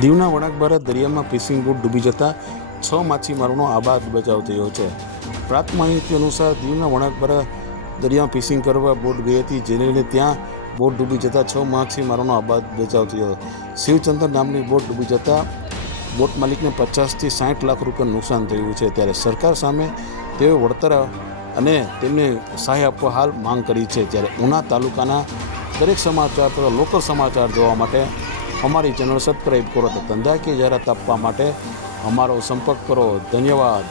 દીવના વણાકબારા દરિયામાં fishing boat ડૂબી જતાં 6 માછીમારોનો આબાદ બચાવ થયો છે। પ્રાપ્ત માહિતી અનુસાર દીવના વણાકબારા દરિયામાં ફિશિંગ કરવા બોટ ગઈ હતી, જેને લઈને ત્યાં બોટ ડૂબી જતાં 6 માછીમારોનો આબાદ બચાવ થયો। શિવચંદ્ર નામની બોટ ડૂબી જતાં બોટ માલિકને 50 થી 60 લાખ રૂપિયાનું નુકસાન થયું છે। ત્યારે સરકાર સામે તેઓએ વળતર અને તેમને સહાય આપવા હાલ માંગ કરી છે। ત્યારે ઉના તાલુકાના દરેક સમાચાર તથા લોકલ સમાચાર જોવા માટે અમારી ચેનલ સબસ્ક્રાઈબ કરો, તો ધંધાકીય જાહેરાત આપવા માટે અમારો સંપર્ક કરો। ધન્યવાદ।